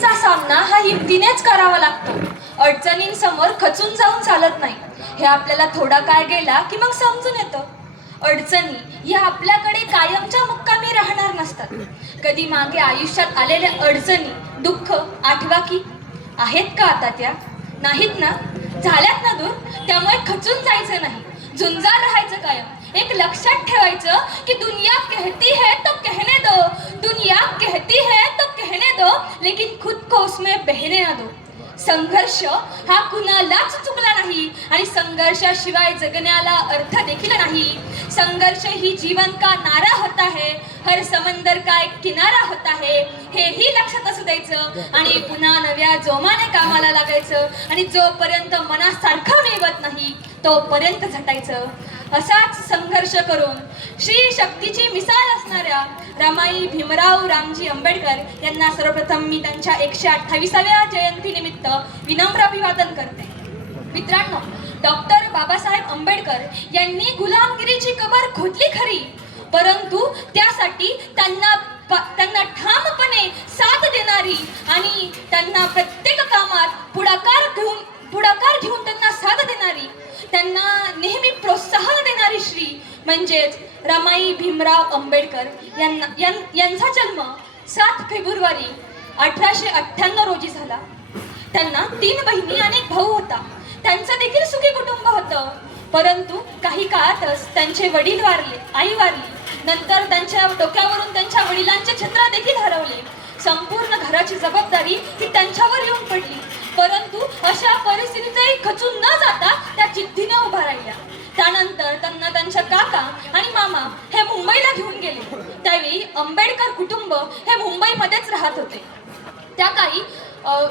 अडचणींचा सामना हा हिमतीनेच करावा लागतो. अडचणींसमोर खचून जाऊन चालत नाही. हे आपल्याला थोडा काळ गेला की मग समजून येतं. अडचणी या आपल्याकडे कायमच्या मुक्कामी राहणार नसतात. कधी मागे आयुष्यात आलेल्या अडचणी, दुःख आठवा की आहेत का आता त्या? नाहीत ना? झाल्यात ना दूर? त्यामुळे खचून जायचं नाही, झुंजार राहायचं कायम. एक लक्षात ठेवायचं की दुनिया कहती है तो कहने दो, दुनिया कहती है तो कहने दो, लेकिन खुद को उसमें बहने ना दो. संघर्ष हा कुणालाच चुकला नाही आणि संघर्षाशिवाय जगण्याला अर्थ देखील नाही. संघर्ष ही जीवन का नारा होता है, हर समंदर का एक किनारा होता है, हेही लक्षात असू द्यायचं आणि पुन्हा नव्या जोमाने कामाला लागायचं आणि जोपर्यंत मनासारखं मिळवत नाही तोपर्यंत झटायचं. असाच संघर्ष करून श्री शक्तीची मिसाल असणाऱ्या रमाई भीमराव रामजी आंबेडकर यांना सर्वप्रथम मी त्यांच्या 128व्या जयंतीनिमित्त विनम्र अभिवादन करते. मित्रांनो, डॉक्टर बाबासाहेब आंबेडकर यांनी गुलामगिरीची कबर खोदली खरी, परंतु त्यासाठी त्यांना ठामपणे साथ देणारी आणि त्यांना प्रत्येक कामात पुढाकार घेऊन त्यांना साथ देणारी, त्यांना नेहमी प्रोत्साहन देणारी श्री म्हणजेच रमाई भीमराव आंबेडकर यांचा जन्म 7 फेब्रुवारी 1898 रोजी झाला. त्यांना 3 बहिणी आणि 1 भाऊ होता. त्यांचं देखील सुखी कुटुंब होतं, परंतु काही काळातच त्यांचे वडील वारले, आई वारली. नंतर त्यांच्या डोक्यावरून त्यांच्या वडिलांचे छत्र देखील हरवले. संपूर्ण घराची जबाबदारी ही त्यांच्यावर येऊन पडली. परंतु अशा परिस्थितीतही खचून न जाता त्या जिद्दीने उभा राहिल्या. त्यानंतर त्यांना त्यांच्या काका आणि मामा हे मुंबईला घेऊन गेले. त्यावेळी आंबेडकर कुटुंब हे मुंबईमध्येच राहत होते. त्या काळी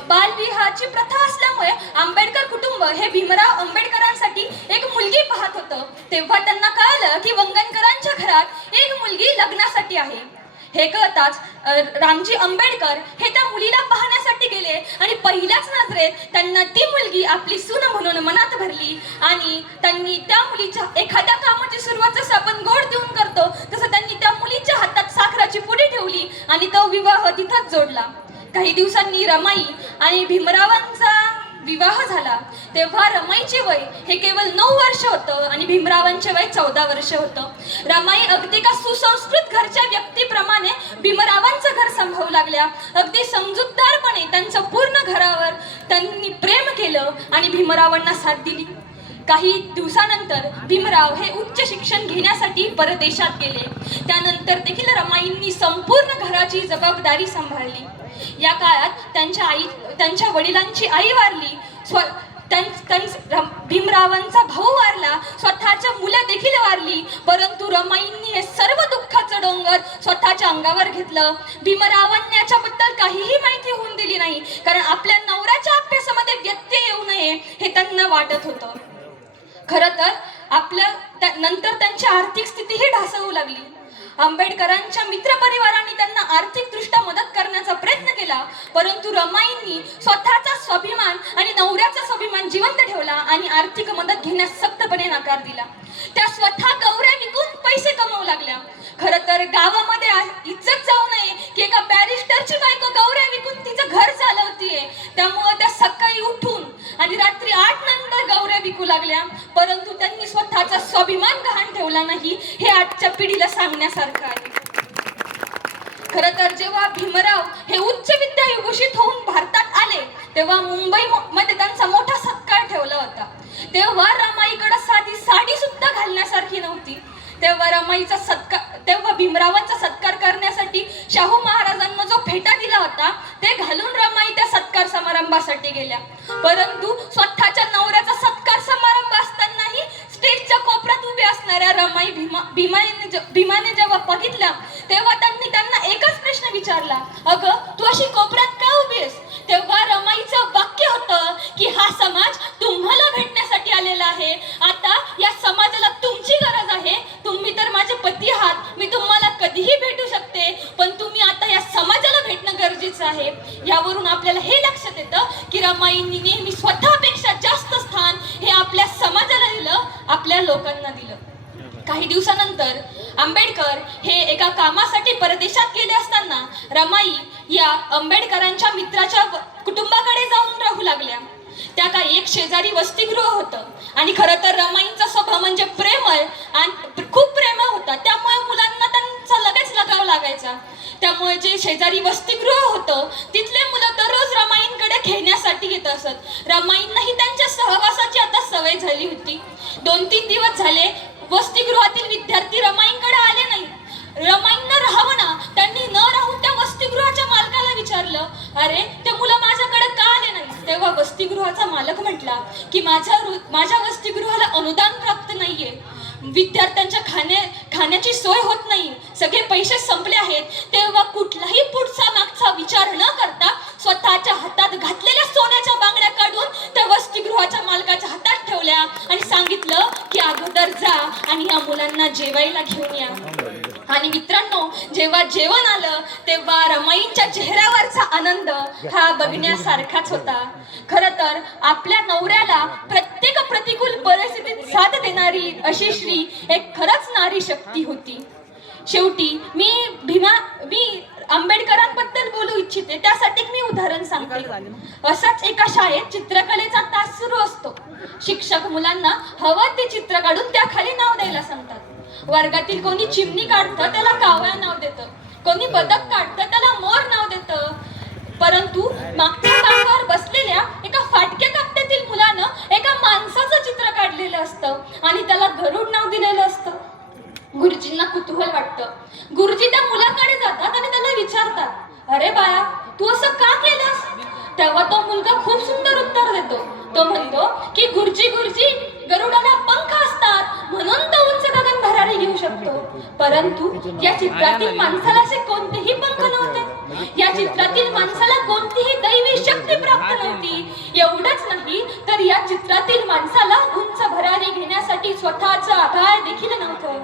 बालविवाहाची प्रथा असल्यामुळे आंबेडकर कुटुंब हे भीमराव आंबेडकरांसाठी एक मुलगी पाहत होतं. तेव्हा त्यांना कळालं की वंगणकरांच्या घरात एक मुलगी लग्नासाठी आहे. हे कळताच रामजी आंबेडकर हे त्या मुलीला पाहण्यासाठी गेले आणि पहिल्याच नजरेत त्यांना ती मुलगी आपली सून म्हणून मनात भरली आणि त्यांनी त्या मुलीच्या एखाद्या कामाची सुरुवात जसं आपण गोड देऊन करतो तसं त्यांनी त्या मुलीच्या हातात साखराची पुडी ठेवली आणि तो विवाह तिथंच जोडला. काही दिवसांनी रमाई आणि भीमरावांचा विवाह झाला. तेव्हा रमाईचे वय हे केवळ 9 वर्ष होतं आणि भीमरावांचे वय 14 वर्ष होतं. रमाई अगदी का सुसंस्कृत घरच्या व्यक्तीप्रमाणे भीमरावांचं घर सांभाळू लागल्या. अगदी समजूतदारपणे त्यांचं पूर्ण घरावर त्यांनी प्रेम केलं आणि भीमरावांना साथ दिली. काही दिवसानंतर भीमराव हे उच्च शिक्षण घेण्यासाठी परदेशात गेले. त्यानंतर देखील रमाईंनी संपूर्ण घराची जबाबदारी सांभाळली. या काळात त्यांच्या वडिलांची आई वारली, भीमरावांचा भाऊ वारला, स्वतःच्या मुलं देखील वारली. परंतु रमाईंनी हे सर्व दुःखाचं डोंगर स्वतःच्या अंगावर घेतलं. भीमरावांनी याच्याबद्दल काहीही माहिती होऊन दिली नाही, कारण आपल्या नवऱ्याच्या अभ्यासामध्ये व्यत्यय येऊ नये हे त्यांना वाटत होतं. खरं तर नंतर त्यांची आर्थिक स्थितीही ढासळू लागली. आंबेडकरांच्या मित्रपरिवारांनी त्यांना आर्थिकदृष्ट्या मदत करण्याचा प्रयत्न केला, परंतु रमाईंनी स्वतःचा स्वाभिमान आणि नवऱ्याचा स्वाभिमान जिवंत ठेवला आणि आर्थिक मदत घेण्यास सख्तपणे नकार दिला. त्या स्वतः गौऱ्या विकून पैसे कमवू लागल्या. खरं तर गावामध्ये इज्जत जाऊ नये की एका बॅरिस्टरची बायको गौऱ्या विकून तिचं घर चालवतीये, त्यामुळे त्या सकाळी उठून आणि रात्री 8 नंतर गौऱ्या विकू लागल्या. परंतु त्यांनी स्वतःचा स्वाभिमान गहाण ठेवला नाही, हे आजच्या पिढीला सांगण्यासारखं आहे. खरं तर जेव्हा भीमराव हे उच्च विद्याविभूषित होऊन भारतात आले तेव्हा मुंबईमध्ये त्यांचा मोठा सत्कार ठेवला होता. तेव्हा रमाईकडे साधी साडी सुद्धा घालण्यासारखी नव्हती. तेव्हा भीमरावांचा सत्कार करण्यासाठी शाहू महाराजांना जो फेटा दिला होता ते घालून रमाई त्या सत्कार समारंभासाठी गेल्या. परंतु स्वतःच्या नवऱ्याचा सत्कार समारंभ असतानाही स्टेजच्या कोपऱ्यात उभे असणाऱ्या रमाई भीमाने जेव्हा बघितल्या तेव्हा त्यांना एकच प्रश्न विचारला, अगं तू अशी कोपऱ्यात का उभी आहेस? तेव्हा रमाईचं वाक्य होतं की हा समाज तुम्हाला भेटण्यासाठी आलेला आहे. आता या समाजाला तुमची गरज आहे. तुम्ही तर माझे पती आहात, मी तुम्हाला कधीही भेटू शकते, पण तुम्ही आता या समाजाला भेटणं गरजेचं आहे. यावरून आपल्याला हे लक्षात येतं की रमाईंनी नेहमी स्वतःपेक्षा जास्त स्थान हे आपल्या समाजाला दिलं, आपल्या लोकांना दिलं. काही दिवसानंतर आंबेडकर हे एका कामासाठी परदेशात गेले असताना रमाई या आंबेडकरांच्या मित्राच्या कुटुंबाकडे जाऊन राहू लागल्या. त्या काही एक शेजारी वसतिगृह होतं आणि खरं तर रमाईंचा स्वभाव म्हणजे प्रेमळ आणि खूप प्रेमळ होता. त्यामुळे मुलांना त्यांचा लगेच लगाव लागायचा. त्यामुळे जे शेजारी वसतिगृह होतं तिथले मुलं दररोज रमाईंकडे खेळण्यासाठी येत असत. रमाईंनाही त्यांच्या सहवासाची आता सवय झाली होती. 2-3 दिवस झाले वसतिगृहातील विद्यार्थी रमाईंकडे आले नाही. रमाईंना राहावं ना, त्यांनी न राहून त्या वसतिगृहाच्या मालकाला विचारलं, अरे ते मुलं माझ्याकडे का आले नाही? तेव्हा वसतिगृहाचा मालक म्हटला की माझ्या वसतिगृहाला अनुदान प्राप्त नाहीये, विद्यार्थ्यांच्या खाण्याची सोय होत नाही, सगळे पैसे संपले आहेत. तेव्हा कुठलाही पुढचा मागचा विचार न करता स्वतःच्या हातात घातलेल्या सोन्याच्या बांगड्या काढून त्या वसतिगृहाच्या मालकाच्या हातात ठेवल्या आणि सांगितलं की अगोदर जा आणि या मुलांना जेवायला घेऊन या. आणि मित्रांनो, जेव्हा जेवण आलं तेव्हा रमाईंच्या चेहऱ्यावरचा आनंद हा बघण्यासारखाच होता. खरं तर आपल्या नवऱ्याला प्रत्येक प्रतिकूल परिस्थितीत साथ देणारी अशी श्री एक खरंच नारी शक्ती होती. शेवटी मी आंबेडकरांबद्दल बोलू इच्छिते. त्यासाठी मी उदाहरण सांगते. असाच एका शाळेत चित्रकलेचा तास सुरू असतो. शिक्षक मुलांना हवं ते चित्र काढून त्याखाली नाव द्यायला सांगतात. वर्गातील कोणी चिमणी काढतं त्याला कावळा नाव देतं, कोणी बदक काढतं त्याला मोर नाव देतं. परंतु मागच्या तासावर बसलेल्या एका फाटक्या कप्प्यातील मुलानं एका माणसाचं चित्र काढलेलं असतं आणि त्याला गरुड नाव दिलेलं असतं. गुरुजींना कुतूहल वाटतं. गुरुजी त्या मुलाकडे जातात आणि त्याला विचारतात, अरे बाळा, तू असं का केलंस? तेव्हा तो मुलगा खूप सुंदर उत्तर देतो. तो म्हणतो की गुरुजी गरुडाला पंख असतात म्हणून तो उंच गगन भरारी घेऊ शकतो. परंतु या चित्रातील माणसाला असे कोणतेही पंख नव्हते. या चित्रातील माणसाला कोणतीही दैवी शक्ती प्राप्त नव्हती. एवढंच नाही तर या चित्रातील माणसाला उंच भरारी घेण्यासाठी स्वतःचं आभाळ देखील नव्हतं.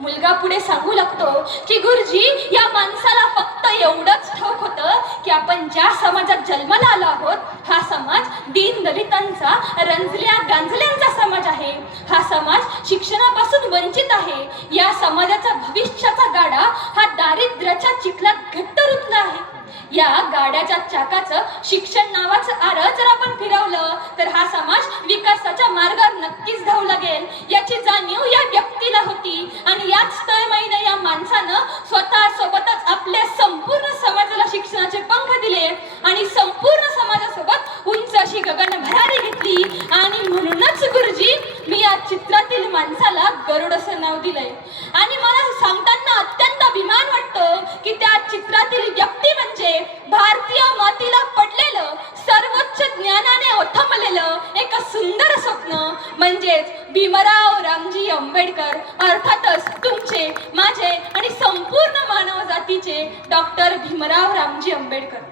मुलगा पुढे सांगू लागतो की गुरुजी, या माणसाला फक्त एवढंच ठाऊक होतं की आपण ज्या समाजात जन्माला आलो आहोत हा समाज दीनदलितांचा, रंजल्या गांजल्यांचा समाज आहे. हा समाज शिक्षणापासून वंचित आहे. या समाजाचा भविष्याचा गाडा हा दारिद्र्याच्या चिखलात घट्ट रुतला आहे. या गाड्याच्या चाकाचं शिक्षण नावाचं आरं जर आपण फिरवलं तर हा समाज विकासाच्या मार्गावर नक्कीच धावू लागेल. याची जाणीव या व्यक्तीला होती आणि याच तळमळीने या माणसानं स्वतः सोबतच आपल्या संपूर्ण समाजाला शिक्षणाचे पंख दिले आणि संपूर्ण समाजासोबत उंच अशी गगन भरारी घेतली. आणि म्हणूनच गुरुजी, मी या चित्रातील माणसाला गरुड असं नाव दिलंय. आणि मला सांगताना अत्यंत अभिमान वाटतो की त्या चित्रातील व्यक्ती म्हणजे भारतीय मातीला पडलेलं, सर्वोच्च ज्ञानाने ओथंबलेलं एक सुंदर स्वप्न म्हणजेच भीमराव रामजी आंबेडकर, अर्थातच तुमचे, माझे आणि संपूर्ण मानवजातीचे डॉक्टर भीमराव रामजी आंबेडकर.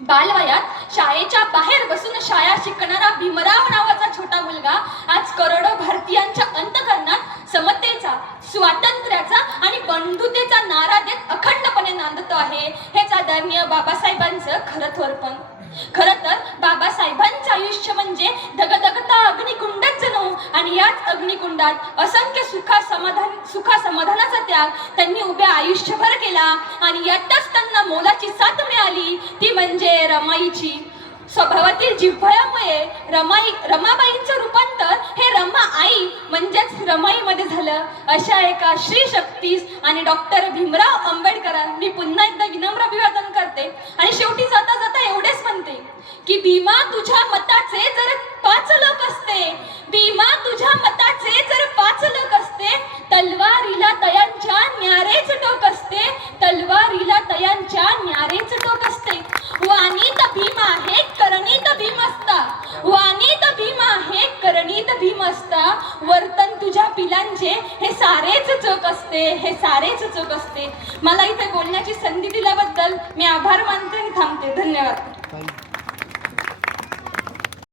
बालवयात शाळेच्या बाहेर बसून शाळा शिकणारा भीमराव नावाचा छोटा मुलगा आज करोडो भारतीयांच्या अंतःकरणात समतेचा, स्वातंत्र्याचा आणि बंधुतेचा नारा देत अखंडपणे नांदतो आहे. हेच आदरणीय बाबासाहेबांचं खरं थोरपण. खरं तर बाबासाहेबांचं आयुष्य म्हणजे धगधगता अग्निकुंडच जणू, आणि याच अग्निकुंडात असंख्य सुखा समाधानाचा त्याग त्यांनी उभ्या आयुष्यभर केला. आणि यातच त्यांना मोलाची साथ मिळाली, ती म्हणजे रमाईची. स्वभावातील जिव्हाळ्यामुळे रमाबाईंचं रूपांतर हे रमा आई म्हणजेच रमाईमध्ये झालं. अशा एका श्री शक्तीस आणि डॉक्टर भीमराव आंबेडकरांना मी पुन्हा एकदा विनम्र अभिवादन करते आणि शेवटी जाता जाता एवढेच म्हणते की भीमा, तुझ्या मताचे जर 5 लोक असते, भीमा, तुझ्या मताचे जर 5 लोक असते, तलवारीला दयांच्या न्यारेच टोक असते, तलवारीला दयांच्या न्यारेच टोक असते. वाणीत भीम आहे, करणीत भीम असता, वाणीत भीम आहे, करणीत भीम असता, वर्तन तुझ्या पिलांचे हे सारेच चोख असते, हे सारेच चोख असते. मला इथे बोलण्याची संधी दिल्याबद्दल मी आभार मानते आणि थांबते. धन्यवाद.